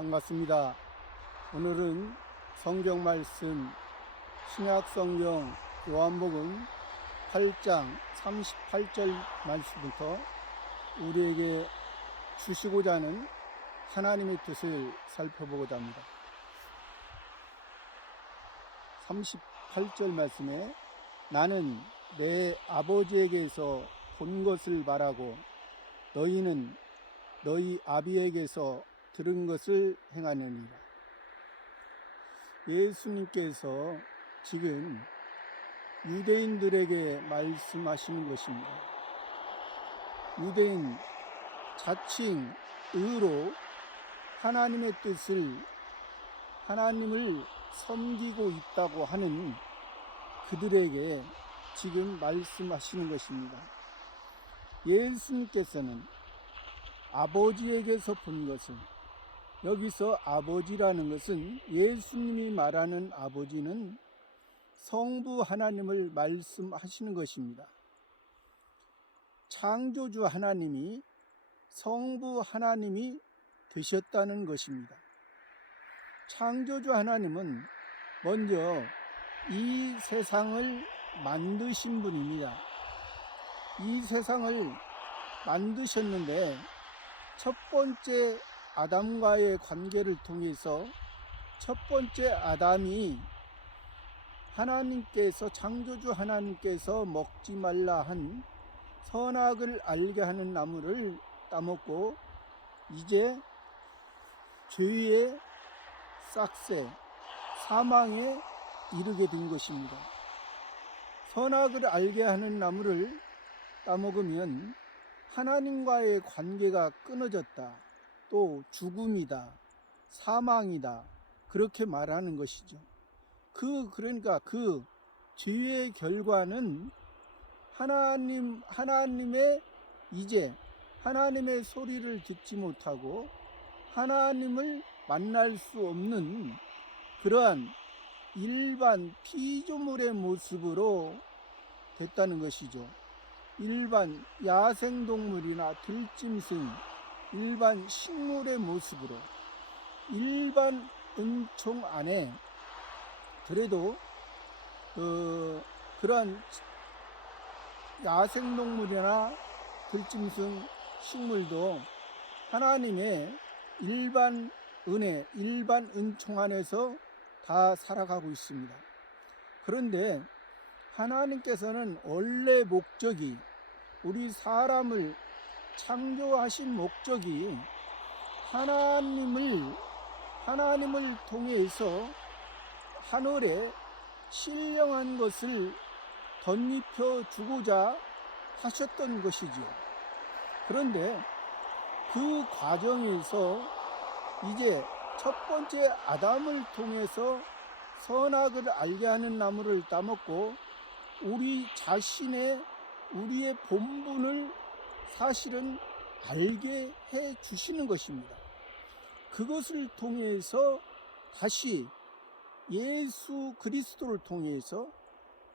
반갑습니다. 오늘은 성경 말씀 신약성경 요한복음 8장 38절 말씀부터 우리에게 주시고자 하는 하나님의 뜻을 살펴보고자 합니다. 38절 말씀에 나는 내 아버지에게서 본 것을 말하고 너희는 너희 아비에게서 들은 것을 행하느니라. 예수님께서 지금 유대인들에게 말씀하시는 것입니다. 유대인 자칭 의로 하나님의 뜻을 하나님을 섬기고 있다고 하는 그들에게 지금 말씀하시는 것입니다. 예수님께서는 아버지에게서 본 것은, 여기서 아버지라는 것은 예수님이 말하는 아버지는 성부 하나님을 말씀하시는 것입니다. 창조주 하나님이 성부 하나님이 되셨다는 것입니다. 창조주 하나님은 먼저 이 세상을 만드신 분입니다. 이 세상을 만드셨는데 첫 번째 아담과의 관계를 통해서 첫 번째 아담이 하나님께서 창조주 하나님께서 먹지 말라 한 선악을 알게 하는 나무를 따먹고 이제 죄의 싹새 사망에 이르게 된 것입니다. 선악을 알게 하는 나무를 따먹으면 하나님과의 관계가 끊어졌다, 또 죽음이다, 사망이다, 그렇게 말하는 것이죠. 그러니까 그 죄의 결과는 하나님의 이제 하나님의 소리를 듣지 못하고 하나님을 만날 수 없는 그러한 일반 피조물의 모습으로 됐다는 것이죠. 일반 야생동물이나 들짐승, 일반 식물의 모습으로, 일반 은총 안에 그래도 그러한 야생동물이나 들짐승, 식물도 하나님의 일반 은혜, 일반 은총 안에서 다 살아가고 있습니다. 그런데 하나님께서는 원래 목적이, 우리 사람을 창조하신 목적이 하나님을 통해서 하늘에 신령한 것을 덧입혀 주고자 하셨던 것이지요. 그런데 그 과정에서 이제 첫 번째 아담을 통해서 선악을 알게 하는 나무를 따먹고 우리 자신의 우리의 본분을 사실은 알게 해 주시는 것입니다. 그것을 통해서 다시 예수 그리스도를 통해서,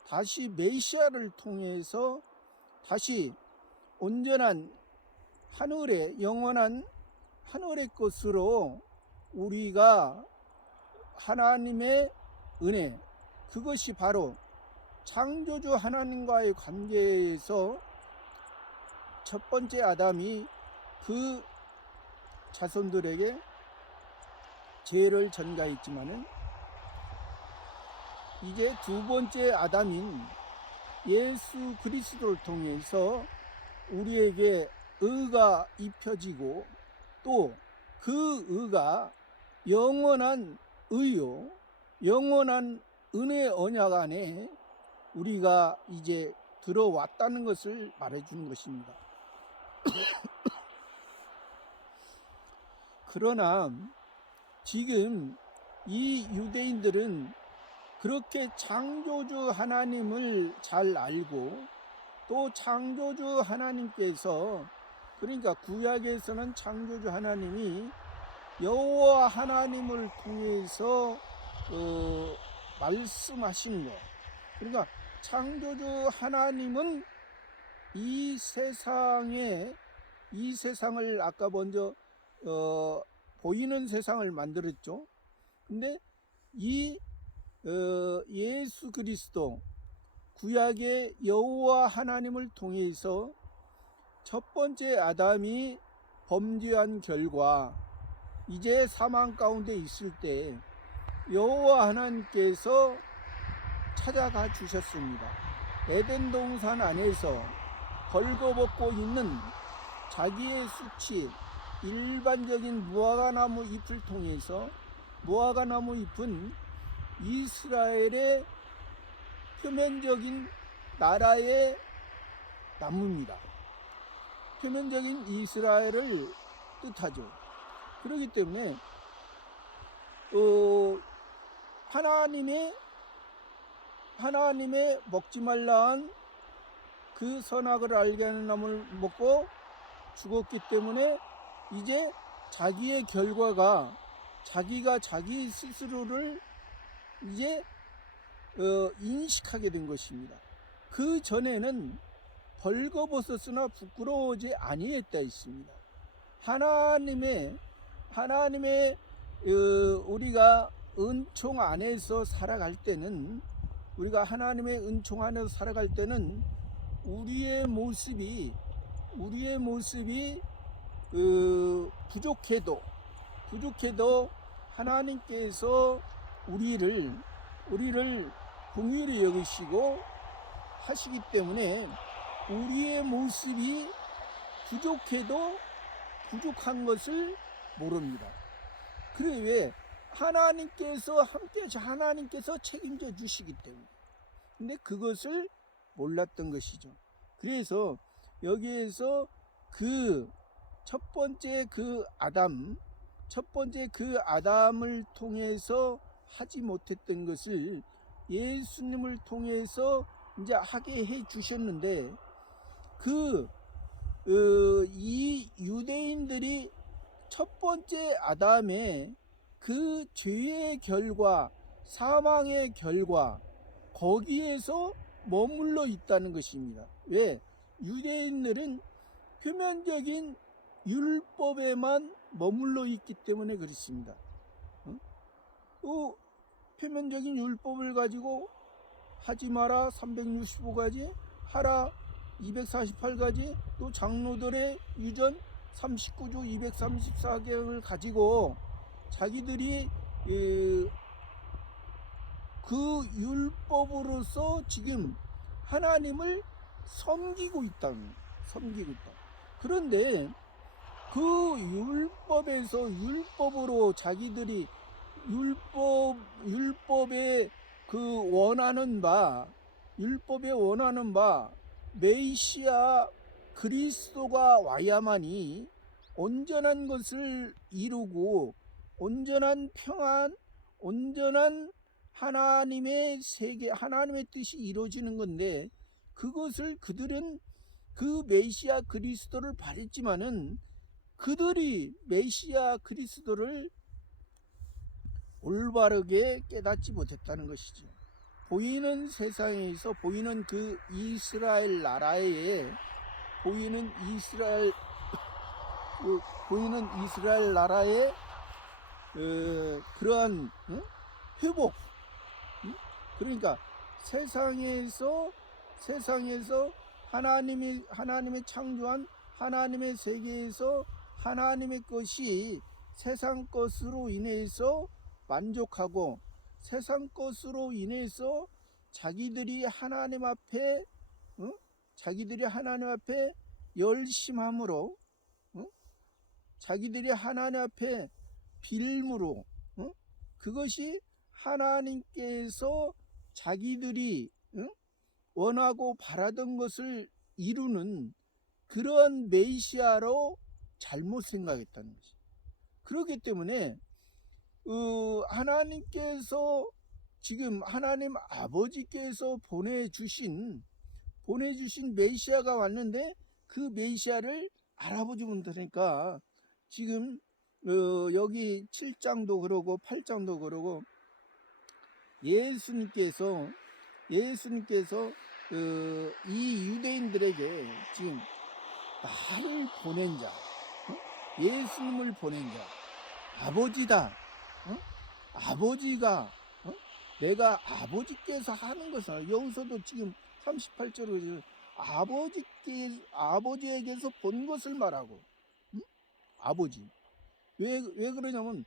다시 메시아를 통해서 다시 온전한 하늘의 영원한 하늘의 것으로 우리가 하나님의 은혜, 그것이 바로 창조주 하나님과의 관계에서 첫 번째 아담이 그 자손들에게 죄를 전가했지만은 이제 두 번째 아담인 예수 그리스도를 통해서 우리에게 의가 입혀지고 또 그 의가 영원한 의요, 영원한 은혜 언약 안에 우리가 이제 들어왔다는 것을 말해주는 것입니다. 그러나 지금 이 유대인들은 그렇게 창조주 하나님을 잘 알고 또 창조주 하나님께서, 그러니까 구약에서는 창조주 하나님이 여호와 하나님을 통해서 말씀하신 것, 그러니까 창조주 하나님은 이 세상을 아까 먼저 보이는 세상을 만들었죠. 근데 이 예수 그리스도 구약의 여호와 하나님을 통해서 첫 번째 아담이 범죄한 결과 이제 사망 가운데 있을 때 여호와 하나님께서 찾아가 주셨습니다. 에덴 동산 안에서 벌거벗고 있는 자기의 수치, 일반적인 무화과나무 잎을 통해서 무화과나무 잎은 이스라엘의 표면적인 나라의 나무입니다. 표면적인 이스라엘을 뜻하죠. 그렇기 때문에 하나님의 먹지 말라 한 그 선악을 알게 하는 나무를 먹고 죽었기 때문에 이제 자기의 결과가 자기가 자기 스스로를 이제 인식하게 된 것입니다. 그 전에는 벌거벗었으나 부끄러워하지 아니했다 있습니다. 하나님의 우리가 은총 안에서 살아갈 때는 우리의 모습이 부족해도 하나님께서 우리를 긍휼히 여기시고 하시기 때문에 우리의 모습이 부족해도 부족한 것을 모릅니다. 그래 왜? 하나님께서 책임져 주시기 때문에. 근데 그것을 몰랐던 것이죠. 그래서 여기에서 그 첫 번째 그 아담을 통해서 하지 못했던 것을 예수님을 통해서 이제 하게 해 주셨는데 이 유대인들이 첫 번째 아담의 그 죄의 결과, 사망의 결과, 거기에서 머물러 있다는 것입니다. 왜? 유대인들은 표면적인 율법에만 머물러 있기 때문에 그렇습니다. 표면적인 율법을 가지고 하지 마라 365가지, 하라 248가지, 또 장로들의 유전 39조 234개를 가지고 자기들이 그 율법으로서 지금 하나님을 섬기고 있다. 그런데 그 율법으로 자기들이 율법에 율법에 원하는 바 메시아 그리스도가 와야만이 온전한 것을 이루고 온전한 평안, 온전한 하나님의 세계, 하나님의 뜻이 이루어지는 건데, 그것을 그들은 그 메시아 그리스도를 바랬지만은 그들이 메시아 그리스도를 올바르게 깨닫지 못했다는 것이죠. 보이는 세상에서 보이는 그 이스라엘 나라에 보이는 이스라엘 나라의 그러한 회복, 그러니까 세상에서 하나님의 창조한 하나님의 세계에서 하나님의 것이 세상 것으로 인해서 만족하고 세상 것으로 인해서 자기들이 하나님 앞에 열심함으로, 자기들이 하나님 앞에 빌므로, 그것이 하나님께서 자기들이 원하고 바라던 것을 이루는 그런 메시아로 잘못 생각했다는 것이. 그렇기 때문에 하나님께서 지금 하나님 아버지께서 보내주신 메시아가 왔는데 그 메시아를 알아보지 못하니까 지금 여기 7장도 그러고 8장도 그러고 예수님께서 이 유대인들에게 지금 나를 보낸 자, 예수님을 보낸 자, 아버지다. 아버지가 내가 아버지께서 하는 것을 여기서도 지금 38절로 아버지에게서 본 것을 말하고 아버지 왜 그러냐면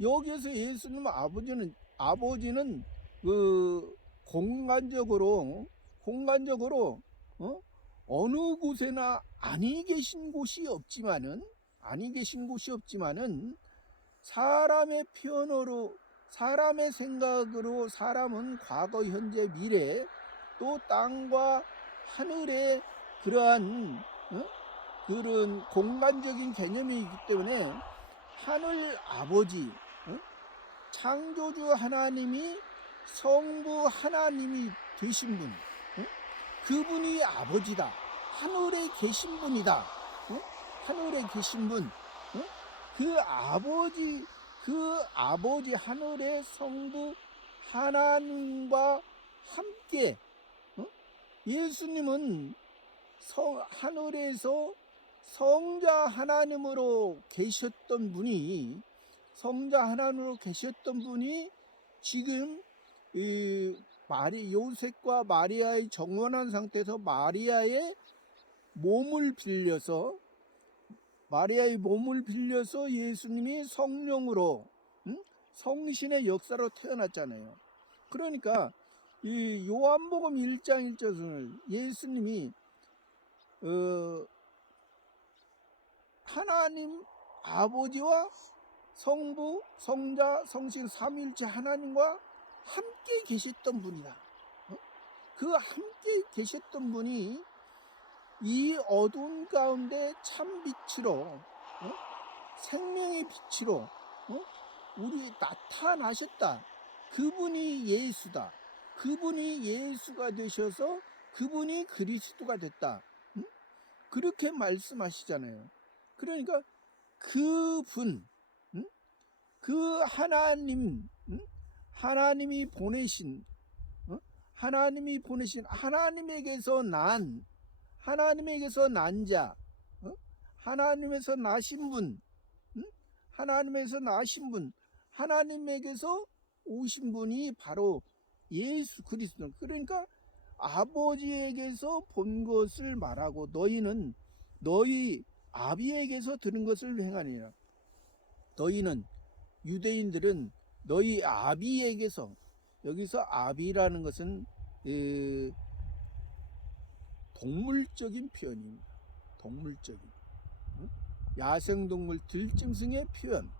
여기에서 예수님 아버지는 그 공간적으로 어느 곳에나 아니 계신 곳이 없지만은 사람의 표현으로 사람의 생각으로 사람은 과거 현재 미래 또 땅과 하늘의 그러한 그런 공간적인 개념이 있기 때문에 하늘 아버지 창조주 하나님이 성부 하나님이 되신 분 그분이 아버지다. 하늘에 계신 분이다. 하늘에 계신 분 그 아버지 하늘의 성부 하나님과 함께 예수님은 하늘에서 성자 하나님으로 계셨던 분이 지금 요셉과 마리아의 정원한 상태에서 마리아의 몸을 빌려서 예수님이 성령으로 성신의 역사로 태어났잖아요. 그러니까 이 요한복음 1장 1절을 예수님이 하나님 아버지와 성부, 성자, 성신 삼위일체 하나님과 함께 계셨던 분이다. 그 함께 계셨던 분이 이 어두운 가운데 참 빛으로 생명의 빛으로 우리 나타나셨다. 그분이 예수다. 그분이 예수가 되셔서 그분이 그리스도가 됐다. 그렇게 말씀하시잖아요. 그러니까 그분 그 하나님이 보내신 하나님에게서 난 자, 하나님에서 나신 분, 하나님에게서 오신 분이 바로 예수 그리스도. 그러니까 아버지에게서 본 것을 말하고 너희는 너희 아비에게서 들은 것을 행하니라. 너희는 유대인들은 너희 아비에게서, 여기서 아비라는 것은 동물적인 표현입니다. 동물적인 야생동물 들짐승의 표현.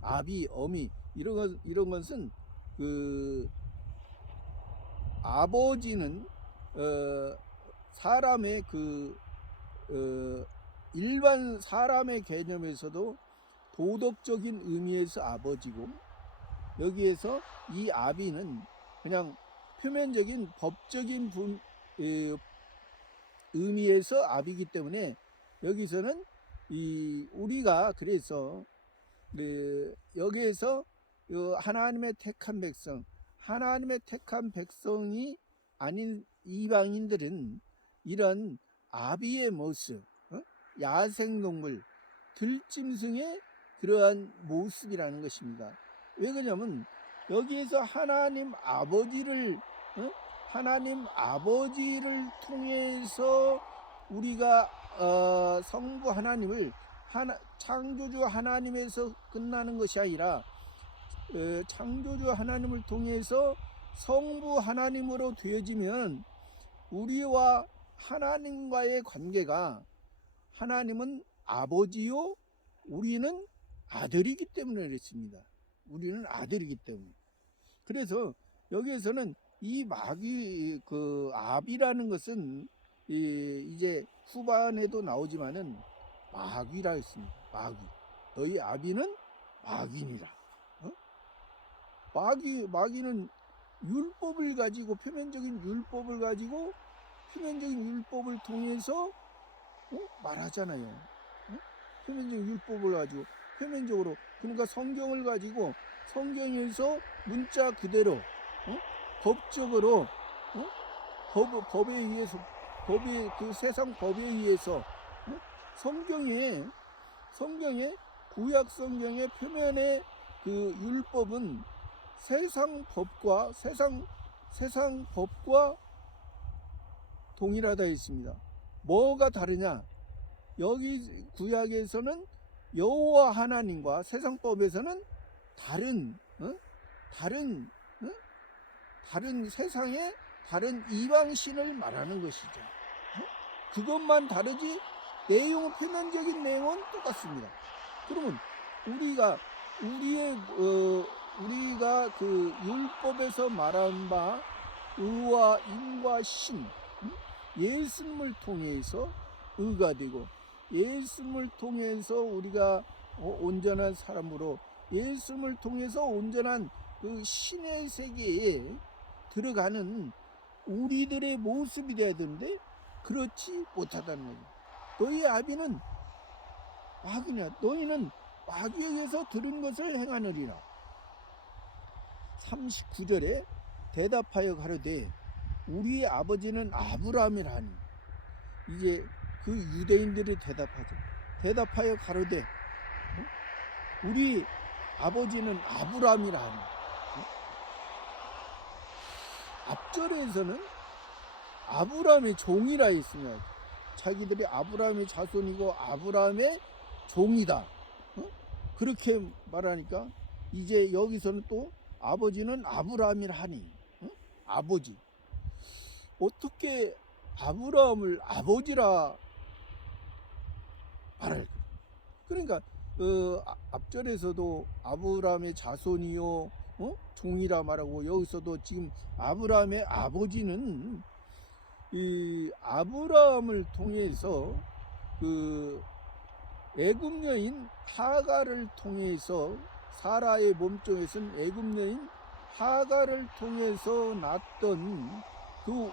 아비, 어미 이런 것은 그 아버지는 사람의 일반 사람의 개념에서도 도덕적인 의미에서 아버지고, 여기에서 이 아비는 그냥 표면적인 법적인 의미에서 아비이기 때문에 여기서는 우리가 그래서 여기에서 하나님의 택한 백성이 아닌 이방인들은 이런 아비의 모습, 야생동물, 들짐승의 그러한 모습이라는 것입니다. 왜 그러냐면 여기에서 하나님 아버지를 통해서 우리가 성부 하나님을 창조주 하나님에서 끝나는 것이 아니라 창조주 하나님을 통해서 성부 하나님으로 되어지면 우리와 하나님과의 관계가, 하나님은 아버지요 우리는 아들이기 때문에 그렇습니다. 우리는 아들이기 때문에. 그래서 여기에서는 이 마귀 아비라는 것은 이제 후반에도 나오지만은 마귀라 했습니다. 너희 아비는 마귀니라. 마귀는 율법을 가지고 표면적인 율법을 통해서 말하잖아요. 표면적인 율법을 가지고 표면적으로, 그러니까 성경을 가지고 성경에서 문자 그대로 법적으로 법에 의해서 그 세상 법에 의해서 성경에 구약 성경의 표면의 그 율법은 세상 법과 동일하다 했습니다. 뭐가 다르냐? 여기 구약에서는 여호와 하나님과 세상법에서는 다른 세상의 다른 이방신을 말하는 것이죠. 그것만 다르지 표면적인 내용은 똑같습니다. 그러면 우리가 그 율법에서 말한 바 의와 인과 신, 예수님을 통해서 의가 되고, 예수님을 통해서 우리가 온전한 사람으로, 예수님을 통해서 온전한 그 신의 세계에 들어가는 우리들의 모습이 되어야 되는데 그렇지 못하다는 거예요. 너희 아비는 마귀냐? 너희는 마귀에게서 들은 것을 행하느리라. 39절에 대답하여 가로되 우리 아버지는 아브라함이라 하니. 이제 그 유대인들이 대답하여 가로되 우리 아버지는 아브라함이라 하니. 앞절에서는 아브라함의 종이라 했습니다. 자기들이 아브라함의 자손이고 아브라함의 종이다. 그렇게 말하니까 이제 여기서는 또 아버지는 아브라함이라 하니. 아버지. 어떻게 아브라함을 아버지라 말할까? 그러니까 앞절에서도 아브라함의 자손이요 종이라 말하고, 여기서도 지금 아브라함의 아버지는 이 아브라함을 통해서 그 애굽 여인 하갈을 통해서, 사라의 몸종에서는 애굽 여인 하갈을 통해서 낳았던 그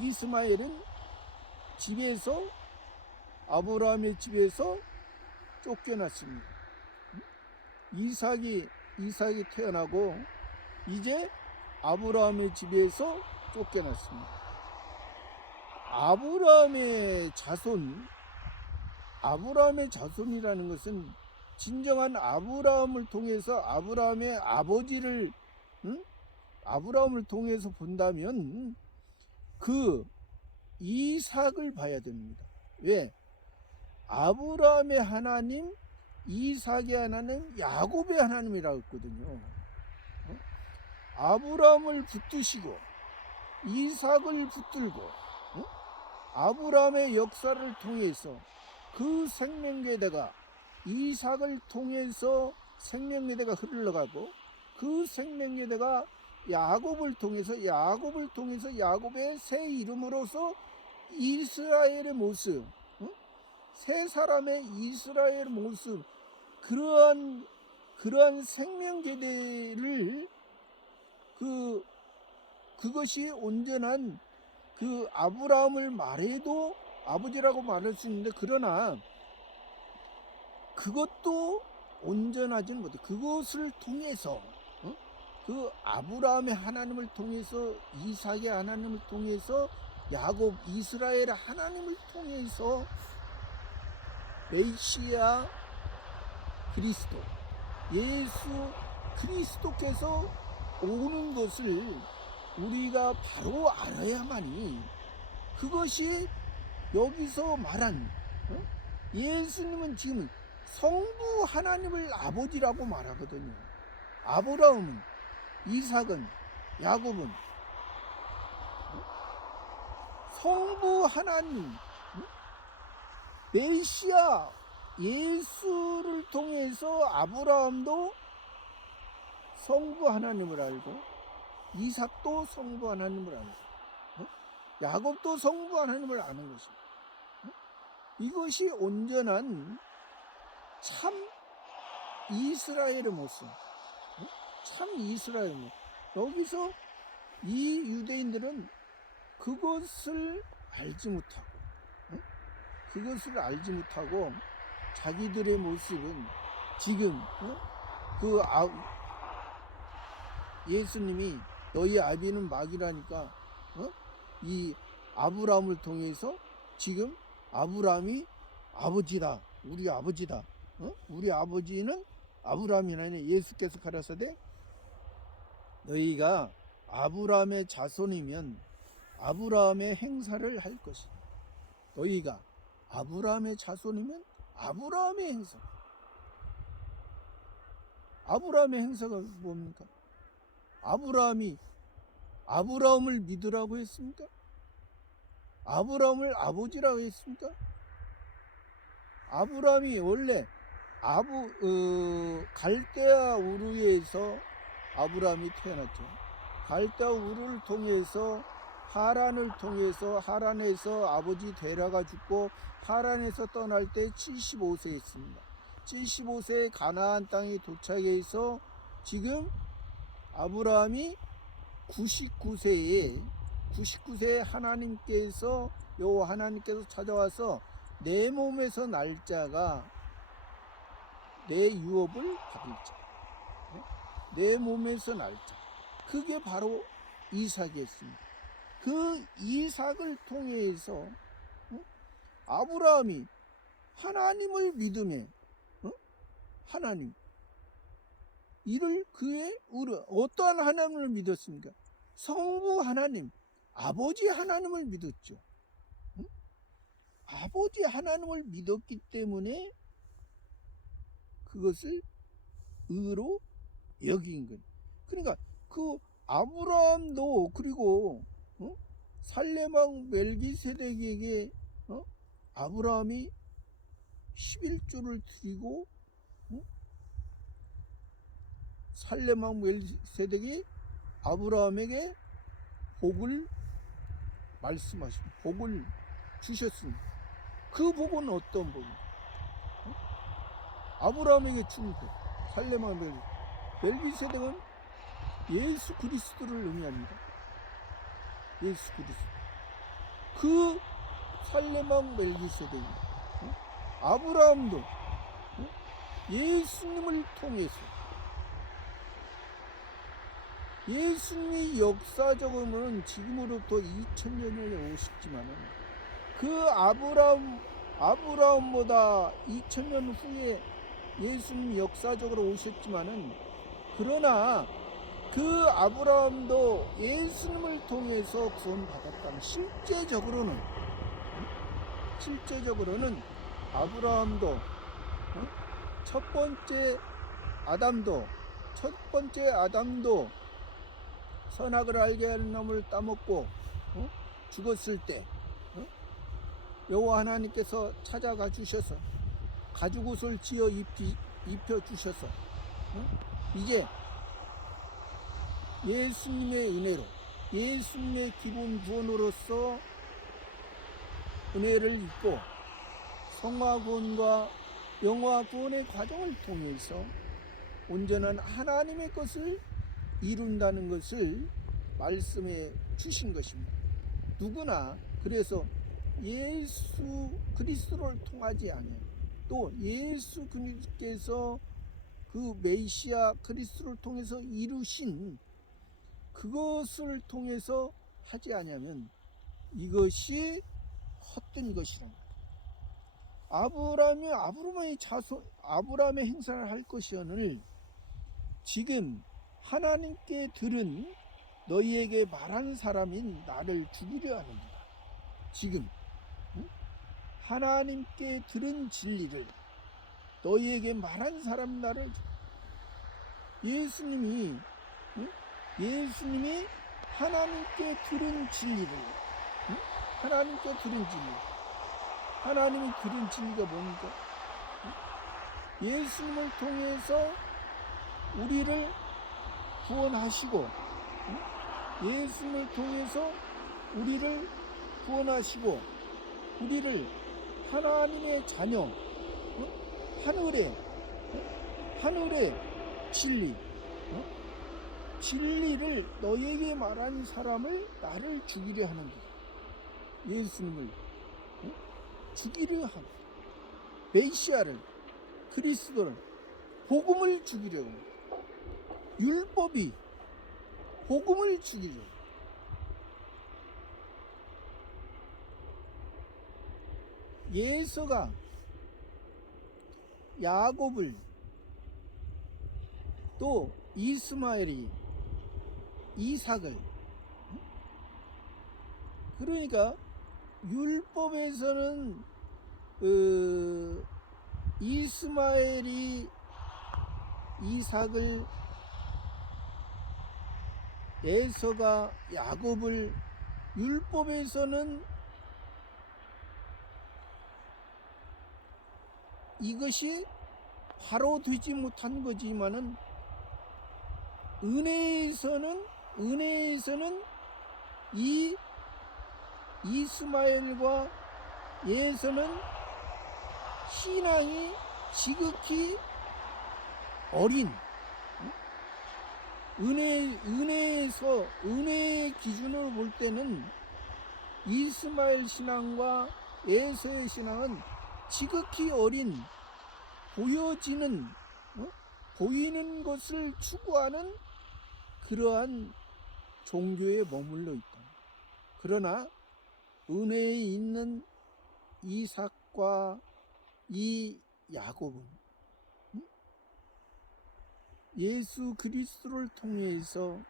이스마엘은 집에서, 아브라함의 집에서 쫓겨났습니다. 이삭이 태어나고 이제 아브라함의 집에서 쫓겨났습니다. 아브라함의 자손이라는 것은 진정한 아브라함을 통해서, 아브라함의 아버지를 아브라함을 통해서 본다면 그 이삭을 봐야 됩니다. 왜? 아브라함의 하나님, 이삭의 하나님, 야곱의 하나님이라고 했거든요. 아브라함을 붙드시고 이삭을 붙들고 아브라함의 역사를 통해서 그 생명계대가 이삭을 통해서 생명계대가 흘러가고, 그 생명계대가 야곱을 통해서 야곱의 새 이름으로서 이스라엘의 모습, 새 사람의 이스라엘 모습, 그러한 생명계대를 그것이 온전한 그 아브라함을 말해도 아버지라고 말할 수 있는데, 그러나 그것도 온전하지는 못해. 그것을 통해서 그 아브라함의 하나님을 통해서, 이삭의 하나님을 통해서, 야곱 이스라엘 하나님을 통해서 메시아 그리스도, 예수 그리스도께서 오는 것을 우리가 바로 알아야만이, 그것이 여기서 말한 예수님은 지금 성부 하나님을 아버지라고 말하거든요. 아브라함은, 이삭은, 야곱은 성부 하나님, 메시아 예수를 통해서 아브라함도 성부 하나님을 알고, 이삭도 성부 하나님을 알고, 야곱도 성부 하나님을 아는 것입니다. 이것이 온전한 참 이스라엘의 모습, 참 이스라엘의 모습. 여기서 이 유대인들은 그것을 알지 못하고 자기들의 모습은 지금 예수님이 너희 아비는 마귀라니까 이 아브라함을 통해서 지금 아브라함이 아버지다 우리 아버지다. 우리 아버지는 아브라함이라니. 예수께서 가라사대 너희가 아브라함의 자손이면 아브라함의 행사를 할 것이다. 너희가 아브라함의 자손이면 아브라함의 행사. 아브라함의 행사가 뭡니까? 아브라함이 아브라함을 믿으라고 했습니까? 아브라함을 아버지라고 했습니까? 아브라함이 원래 갈대아 우르에서 아브라함이 태어났죠. 갈대아 우르를 통해서 하란에서 아버지 데라가 죽고 하란에서 떠날 때 75세였습니다. 75세에 가나안 땅에 도착해서 지금 아브라함이 99세에 하나님께서 찾아와서 내 몸에서 날짜가 내 유업을 받을 자, 내 몸에서 날짜, 그게 바로 이삭이었습니다. 그 이삭을 통해서 아브라함이 하나님을 믿음에 하나님 이를 그의 어떠한 하나님을 믿었습니까? 성부 하나님, 아버지 하나님을 믿었죠. 아버지 하나님을 믿었기 때문에 그것을 의로 여긴 것. 그러니까 그 아브라함도 그리고 살레망 멜기세덱에게 아브라함이 11조를 드리고 살레망 멜기세덱이 아브라함에게 복을 말씀하십니다. 복을 주셨습니다. 그 복은 어떤 복입니까? 아브라함에게 준 복. 살레망 멜기세덱은 예수 그리스도를 의미합니다. 예수 그리스도. 그 살레망 멜기세덱이 아브라함도 예수님을 통해서 예수님이 역사적으로는 지금으로부터 2000년에 오셨지만은 그 아브라함보다 2000년 후에 예수님 역사적으로 오셨지만은 그러나 그 아브라함도 예수님을 통해서 구원받았다는 실제적으로는 아브라함도 첫 번째 아담도 선악을 알게 하는 나무를 따먹고 죽었을 때 여호와 하나님께서 찾아가 주셔서 가죽옷을 지어 입혀 주셔서 이제 예수님의 은혜로 예수님의 기본 구원으로서 은혜를 입고 성화 구원과 영화 구원의 과정을 통해서 온전한 하나님의 것을 이룬다는 것을 말씀해 주신 것입니다. 누구나 그래서 예수 그리스도를 통하지 않아요. 또 예수 그리스도께서 그 메시아 그리스도를 통해서 이루신 그것을 통해서 하지 않으면 이것이 헛된 것이랍니다. 아브라함의 행사를 할 것이오늘 지금 하나님께 들은 너희에게 말한 사람인 나를 죽이려 하는도다. 지금 하나님께 들은 진리를 너희에게 말한 사람 나를 예수님이 하나님께 들은 진리를 하나님께 들은 진리 하나님이 들은 진리가 뭡니까? 예수님을 통해서 우리를 구원하시고 예수님을 통해서 우리를 구원하시고 우리를 하나님의 자녀 하늘의 진리를 너에게 말한 사람을 나를 죽이려 하는 거다. 예수님을 죽이려 하고 메시아를 그리스도를 복음을 죽이려 합니다. 율법이 복음을 죽이려 합니다. 예수가 야곱을, 또 이스마엘이 이삭을, 그러니까 율법에서는 이스마엘이 이삭을, 에서가 야곱을, 율법에서는 이것이 바로 되지 못한 거지만은 은혜에서는 이 이스마엘과 예서는 신앙이 지극히 어린, 은혜의 기준으로 볼 때는 이스마엘 신앙과 에서의 신앙은 지극히 어린, 보이는 것을 추구하는 그러한 종교에 머물러 있다. 그러나 은혜에 있는 이삭과 이 야곱은 예수 그리스도를 통해서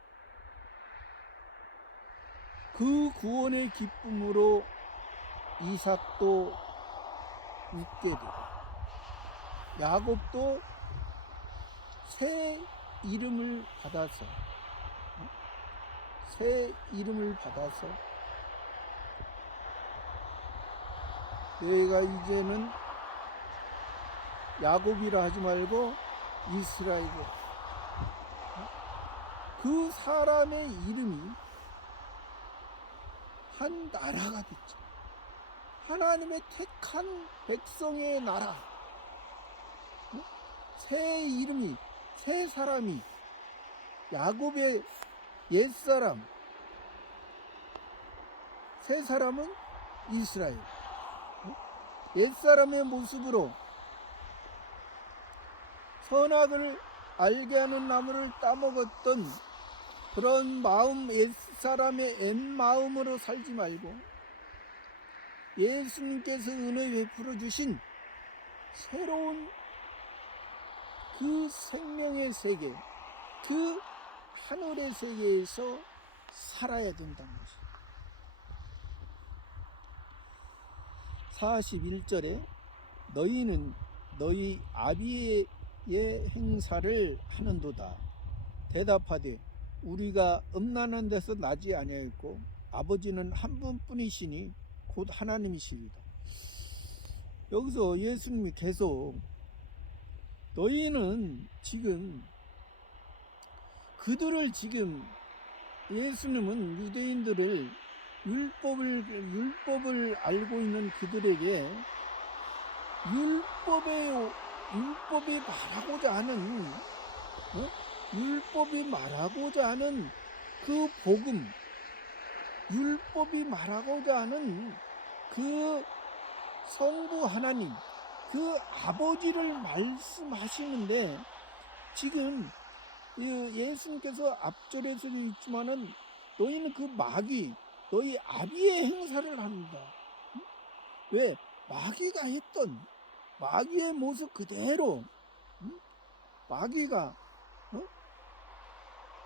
그 구원의 기쁨으로 이삭도 웃게 되고, 야곱도 새 이름을 받아서 내가 이제는 야곱이라 하지 말고 이스라엘이라, 그 사람의 이름이 한 나라가 됐죠. 하나님의 택한 백성의 나라. 새 이름이, 새 사람이, 야곱의 옛사람, 새 사람은 이스라엘. 옛사람의 모습으로 선악을 알게 하는 나무를 따먹었던 그런 마음, 옛사람의 옛마음으로 살지 말고 예수님께서 은혜 베풀어 주신 새로운 그 생명의 세계, 그 하늘의 세계에서 살아야 된다는 것입니다. 41절에 너희는 너희 아비의 행사를 하는도다. 대답하되 우리가 음란한 데서 나지 아니하였고 아버지는 한 분뿐이시니 곧 하나님이시리다. 여기서 예수님이 계속 너희는 지금 그들을, 지금 예수님은 유대인들을, 율법을 알고 있는 그들에게 율법이 말하고자 하는 그 복음, 율법이 말하고자 하는 그 성부 하나님, 그 아버지를 말씀하시는데, 지금 예수님께서 앞절에서도 있지만은 너희는 그 마귀, 너희 아비의 행사를 합니다. 왜? 마귀가 했던 마귀의 모습 그대로, 마귀가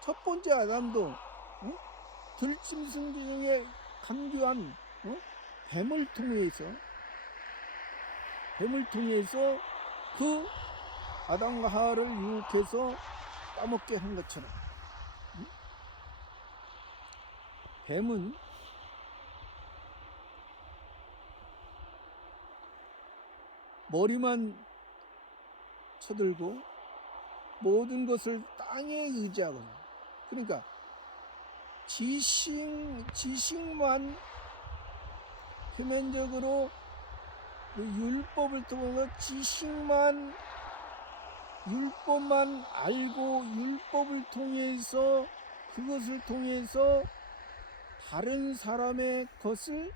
첫 번째 아담도 들짐승 중에 강교한 뱀을 통해서 그 아담과 하와를 유혹해서 따먹게 한 것처럼, 뱀은 머리만 쳐들고 모든 것을 땅에 의지하고, 그러니까 지식만, 표면적으로 그 율법을 통해서 율법만 알고 그것을 통해서 다른 사람의 것을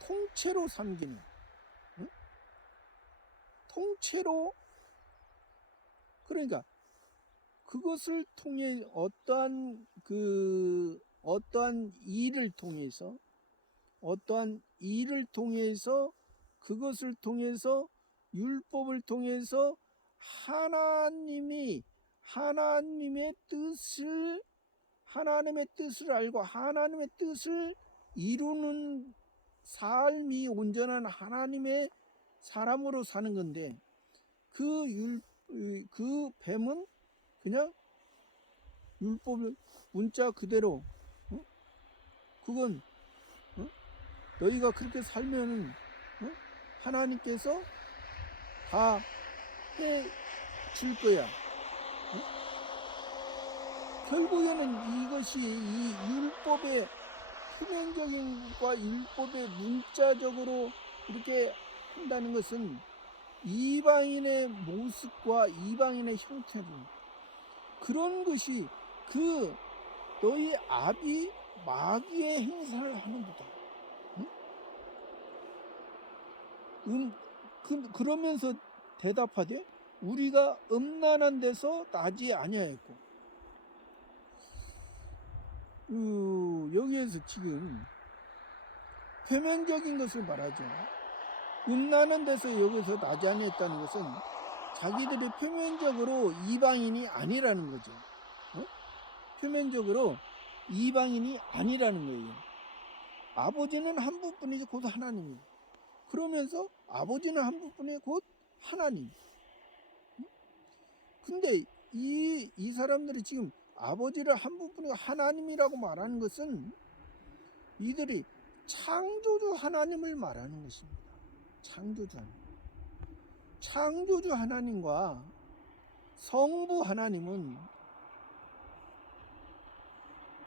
통째로 삼기는, 통째로, 그러니까 그것을 통해 어떠한 일을 통해서 그것을 통해서 율법을 통해서 하나님의 뜻을 알고 하나님의 뜻을 이루는 삶이 온전한 하나님의 사람으로 사는 건데, 그 뱀은 그냥 율법의 문자 그대로, 그건 너희가 그렇게 살면은 하나님께서 다 해 줄 거야. 결국에는 이것이 이 율법의 표면적인 것과 율법의 문자적으로 이렇게 한다는 것은 이방인의 모습과 이방인의 형태로, 그런 것이 너희 아비 마귀의 행사를 하는 거다. 그러면서 대답하되 우리가 음란한 데서 나지 아니하였고. 여기에서 지금 표면적인 것을 말하죠. 음란한 데서 여기서 나지 아니했다는 것은 자기들이 표면적으로 이방인이 아니라는 거죠. 표면적으로 이방인이 아니라는 거예요. 아버지는 한 분뿐이지 곧 하나님이에요. 그러면서 아버지는 한 분뿐이에요, 곧 하나님. 근데 이 사람들이 지금 아버지를 한 분뿐이고 하나님이라고 말하는 것은 이들이 창조주 하나님을 말하는 것입니다. 창조주 하나님과 성부 하나님은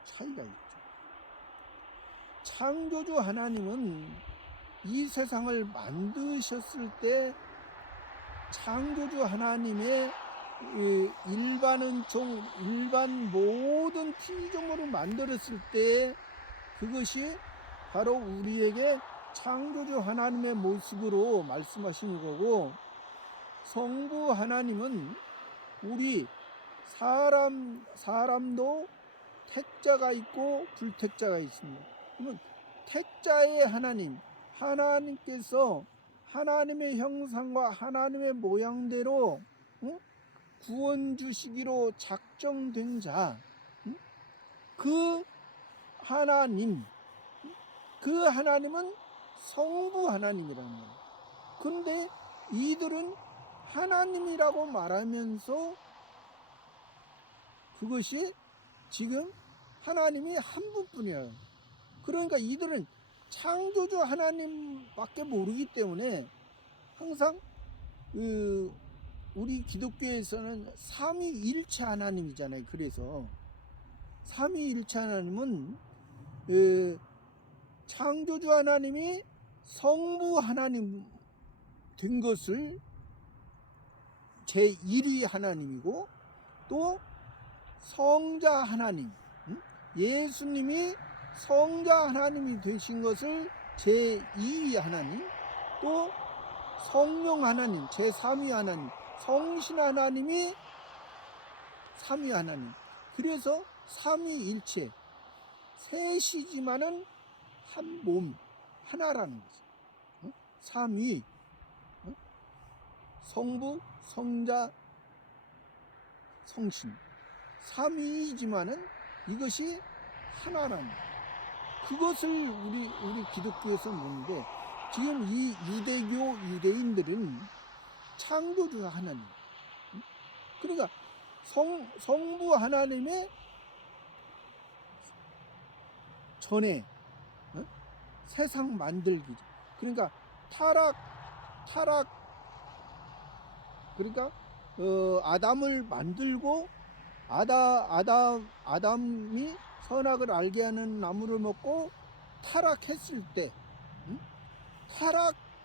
차이가 있죠. 창조주 하나님은 이 세상을 만드셨을 때 창조주 하나님의 일반 모든 피조물을 만들었을 때 그것이 바로 우리에게 창조주 하나님의 모습으로 말씀하시는 거고, 성부 하나님은 우리 사람도 택자가 있고 불택자가 있습니다. 그러면 택자의 하나님께서 하나님의 형상과 하나님의 모양대로 구원 주시기로 작정된 자, 그 하나님은 성부 하나님이라는 거예요. 그런데 이들은 하나님이라고 말하면서 그것이 지금 하나님이 한 분뿐이에요. 그러니까 이들은 창조주 하나님밖에 모르기 때문에 항상 우리 기독교에서는 삼위일체 하나님이잖아요. 그래서 삼위일체 하나님은 창조주 하나님이 성부 하나님 된 것을 제1위 하나님이고, 또 성자 하나님, 예수님이 성자 하나님이 되신 것을 제2위 하나님, 또 성령 하나님, 제3위 하나님, 성신 하나님이 3위 하나님. 그래서 삼위일체, 셋이지만은 한 몸 하나라는 거죠. 삼위, 성부, 성자, 성신, 삼위이지만은 이것이 하나라는 거예요. 그것을 우리 기독교에서 보는데, 지금 이 유대인들은 창조주 하나님, 그러니까 성부 하나님의 전에 세상 만들기, 그러니까 타락, 그러니까 아담을 만들고 아담이 선악을 알게 하는 나무를 먹고 타락했을 때,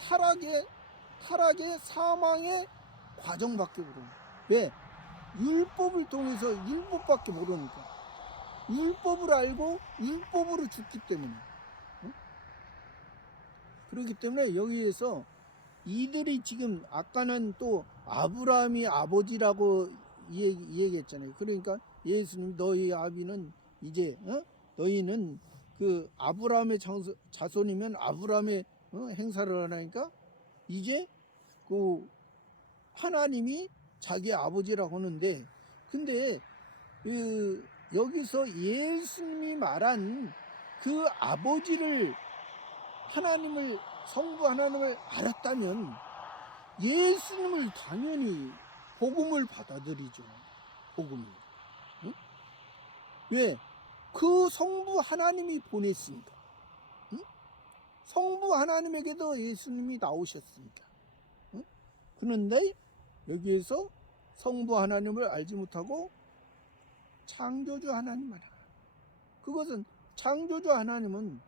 타락의 사망의 과정밖에 모르는 거예요. 왜? 율법을 통해서 율법밖에 모르니까. 율법을 알고 율법으로 죽기 때문에. 그렇기 때문에 여기에서 이들이 지금 아까는 또 아브라함이 아버지라고 얘기했잖아요. 그러니까 예수님, 너희 아비는 이제 너희는 그 아브라함의 자손이면 아브라함의 행사를 하니까 이제 그 하나님이 자기 아버지라고 하는데, 근데 여기서 예수님이 말한 그 아버지를, 하나님을, 성부 하나님을 알았다면 예수님을 당연히 복음을 받아들이죠. 복음을. 응? 왜? 그 성부 하나님이 보냈으니까. 응? 성부 하나님에게도 예수님이 나오셨으니까. 응? 그런데 여기에서 성부 하나님을 알지 못하고 창조주 하나님만 알아. 그것은 창조주 하나님은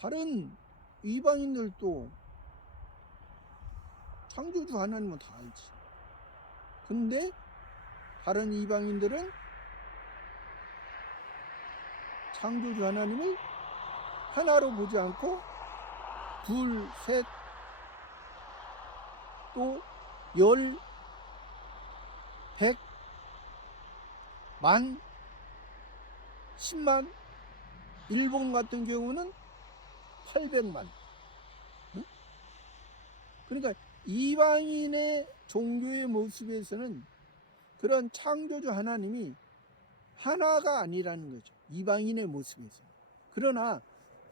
다른 이방인들도 창조주 하나님은 다 알지. 근데 다른 이방인들은 창조주 하나님을 하나로 보지 않고 둘, 셋, 또 열, 백, 만, 10만, 일본 같은 경우는 800만. 응? 그러니까 이방인의 종교의 모습에서는 그런 창조주 하나님이 하나가 아니라는 거죠. 이방인의 모습에서. 그러나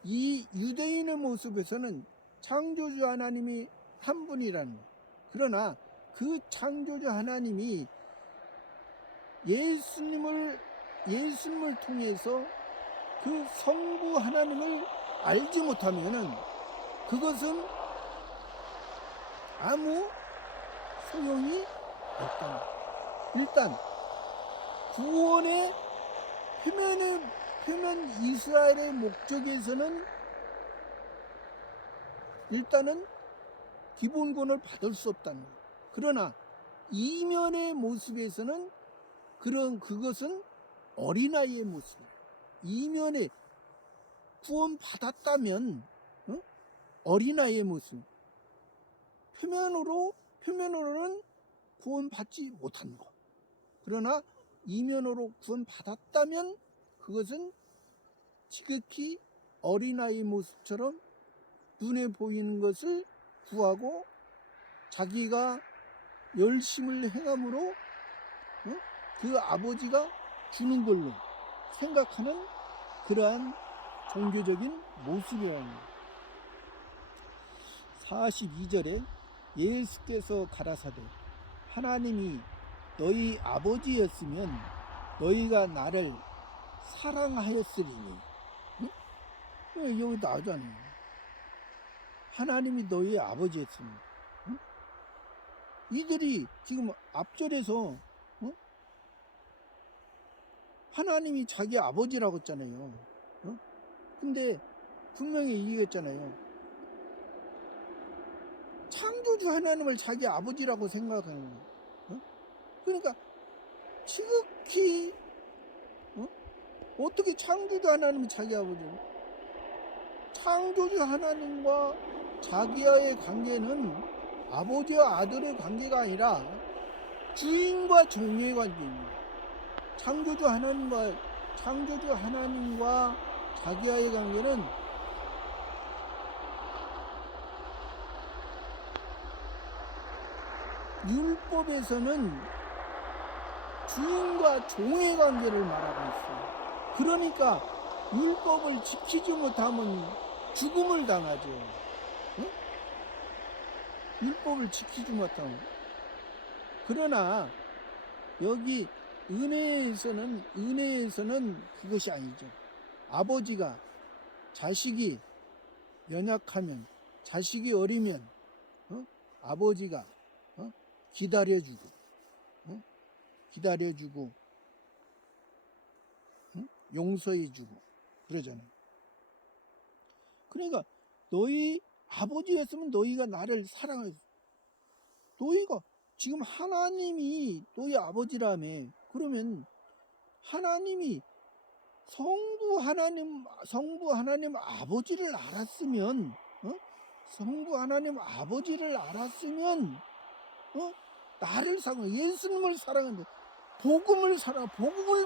이 유대인의 모습에서는 창조주 하나님이 한 분이라는 거예요. 그러나 그 창조주 하나님이 예수님을 통해서 그 성부 하나님을 알지 못하면은 그것은 아무 소용이 없다. 일단 구원의 표면 이스라엘의 목적에서는 일단은 기본권을 받을 수 없다는 거예요. 그러나 이면의 모습에서는 그것은 어린아이의 모습이에요. 이면에 구원 받았다면 어린아이의 모습. 표면으로는 구원 받지 못한 것. 그러나 이면으로 구원 받았다면 그것은 지극히 어린아이 모습처럼 눈에 보이는 것을 구하고 자기가 열심을 행함으로 그 아버지가 주는 걸로 생각하는 그러한 종교적인 모습이라는 거예요. 42절에 예수께서 가라사대 하나님이 너희 아버지였으면 너희가 나를 사랑하였으리니. 응? 여기 나오잖아요. 하나님이 너희 아버지였으면. 응? 이들이 지금 앞절에서 하나님이 자기 아버지라고 했잖아요. 근데 분명히 얘기했잖아요. 창조주 하나님을 자기 아버지라고 생각하는 거예요. 그러니까 지극히 어떻게 창조주 하나님이 자기 아버지예요? 창조주 하나님과 자기와의 관계는 아버지와 아들의 관계가 아니라 주인과 종의 관계입니다. 창조주 하나님과 자기와의 관계는 율법에서는 주인과 종의 관계를 말하고 있어요. 그러니까 율법을 지키지 못하면 죽음을 당하죠. 응? 율법을 지키지 못하면. 그러나 여기 은혜에서는 그것이 아니죠. 아버지가 자식이 연약하면, 자식이 어리면 아버지가 기다려주고 용서해주고 그러잖아요. 그러니까 너희 아버지였으면 너희가 나를 사랑했어. 너희가 지금 하나님이 너희 아버지라며. 그러면 하나님이 성부 하나님 아버지를 알았으면 나를 사랑해. 예수님을 사랑하는데 복음을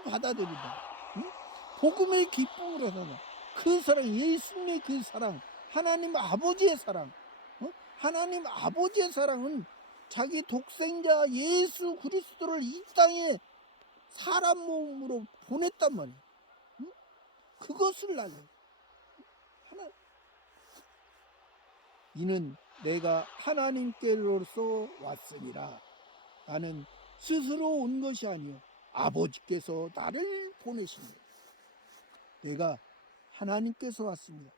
받아들인다. 복음의 기쁨으로 사랑. 그 사랑, 예수님의 그 사랑, 하나님 아버지의 사랑. 하나님 아버지의 사랑은 자기 독생자 예수 그리스도를 이 땅에 사람 몸으로 보냈단 말이야. 응? 그것을 알려. 하나, 이는 내가 하나님께로서 왔으니라. 나는 스스로 온 것이 아니요 아버지께서 나를 보내십니다. 내가 하나님께서 왔습니다.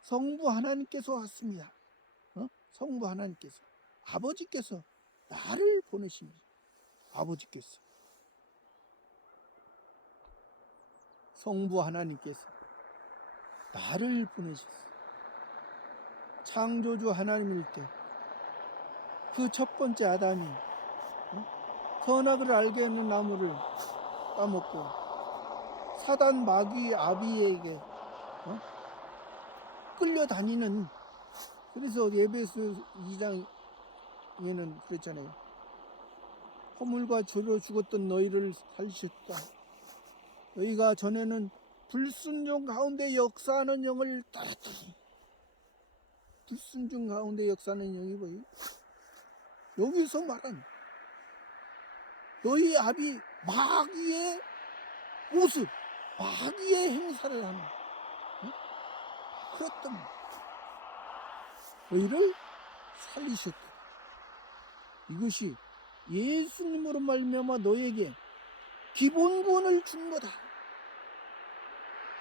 성부 하나님께서 왔습니다. 성부 하나님께서, 아버지께서 나를 보내십니다. 아버지께서, 성부 하나님께서 나를 보내셨어요. 창조주 하나님일 때 그 첫 번째 아담이 선악을 알게 하는 나무를 따먹고 사단 마귀 아비에게 끌려다니는, 그래서 에베소 2장에는 그랬잖아요. 허물과 죄로 죽었던 너희를 살리셨다. 너희가 전에는 불순종 가운데 역사하는 영을 따랐더니, 불순종 가운데 역사하는 영이 뭐예요? 여기서 말한 너희 아비 마귀의 모습, 마귀의 행사를 하는 그랬던 너희를 살리셨다. 이것이 예수님으로 말미암아 너에게 기본권을 준 거다.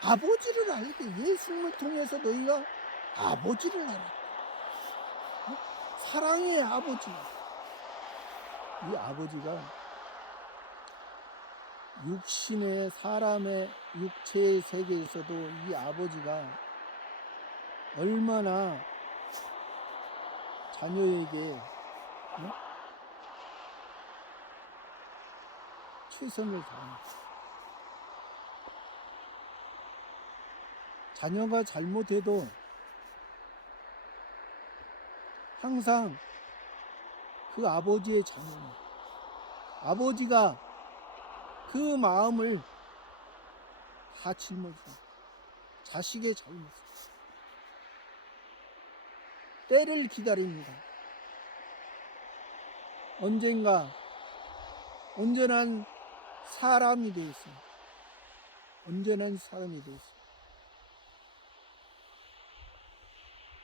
아버지를 알게, 예수님을 통해서 너희가 아버지를 알았다. 사랑의 아버지. 이 아버지가 육신의 사람의 육체의 세계에서도 이 아버지가 얼마나 자녀에게 최선을 다합니다. 자녀가 잘못해도 항상 그 아버지의 자녀는, 아버지가 그 마음을 다 짊어집니다. 자식의 잘못을, 때를 기다립니다. 언젠가 온전한 사람이 되었어요. 온전한 사람이 되었어요.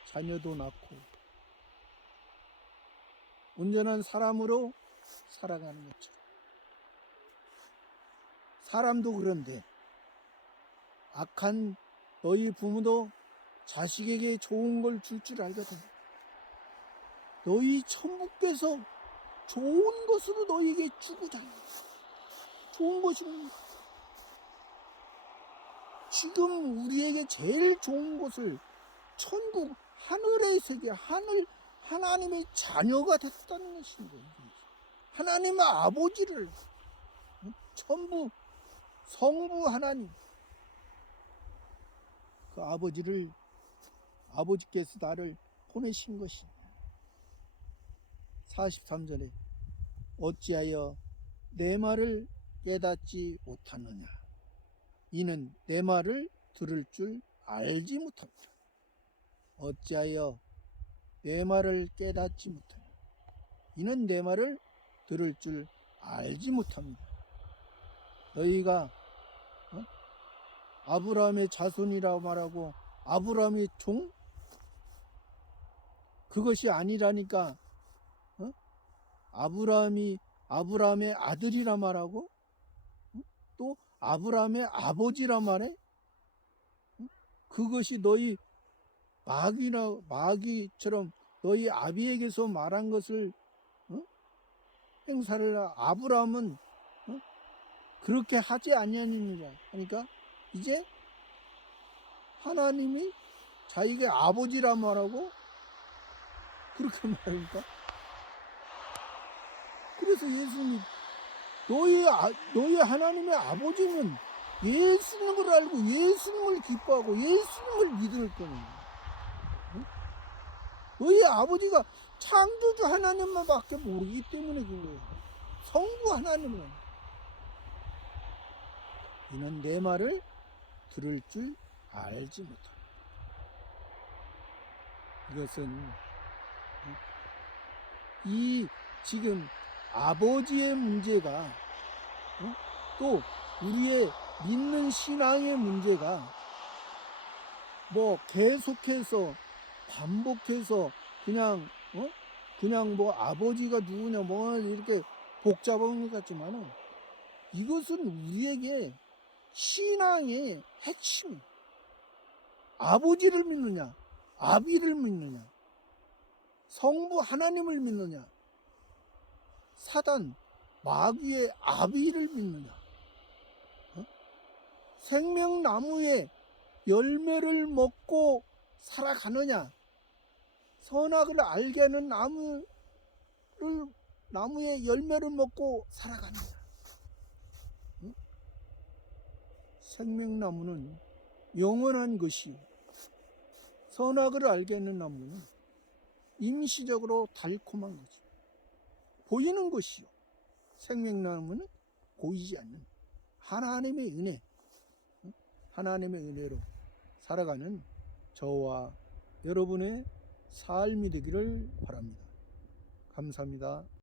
자녀도 낳고 온전한 사람으로 살아가는 것처럼, 사람도 그런데 악한 너희 부모도 자식에게 좋은 걸 줄 줄 알거든. 너희 천부께서 좋은 것으로 너희에게 주고자 해요. 좋은 것입니다. 지금 우리에게 제일 좋은 것을, 천국, 하늘의 세계, 하나님의 자녀가 됐다는 것입니다. 하나님의 아버지를, 천부, 성부 하나님, 그 아버지를, 아버지께서 나를 보내신 것입니다. 43절에 어찌하여 내 말을 깨닫지 못하느냐. 이는 내 말을 들을 줄 알지 못합니다. 어찌하여 내 말을 깨닫지 못하냐. 이는 내 말을 들을 줄 알지 못합니다. 너희가 아브라함의 자손이라고 말하고 아브라함의 종? 그것이 아니라니까 아브라함의 아들이라 말하고 또 아브라함의 아버지라 말해? 그것이 너희 마귀처럼 너희 아비에게서 말한 것을 행사를 아브라함은 그렇게 하지 아니하느니라. 그러니까 이제 하나님이 자기의 아버지라 말하고 그렇게 말하니까, 그래서 예수님이 너희 하나님의 아버지는 예수님을 알고 예수님을 기뻐하고 예수님을 믿을 거예요. 너희 아버지가 창조주 하나님만 밖에 모르기 때문에 그거예요. 성부 하나님은. 이는 내 말을 들을 줄 알지 못합니다. 이것은 이 지금 아버지의 문제가, 또 우리의 믿는 신앙의 문제가 뭐 계속해서 반복해서 그냥 뭐 아버지가 누구냐 뭐 이렇게 복잡한 것 같지만은, 이것은 우리에게 신앙의 핵심. 아버지를 믿느냐, 아비를 믿느냐, 성부 하나님을 믿느냐, 사단 마귀의 아비를 믿느냐, 생명나무의 열매를 먹고 살아가느냐, 선악을 알게 하는 나무의 열매를 먹고 살아가느냐. 생명나무는 영원한 것이요, 선악을 알게 하는 나무는 임시적으로 달콤한 것이요, 보이는 것이요, 생명나무는 보이지 않는 하나님의 은혜, 하나님의 은혜로 살아가는 저와 여러분의 삶이 되기를 바랍니다. 감사합니다.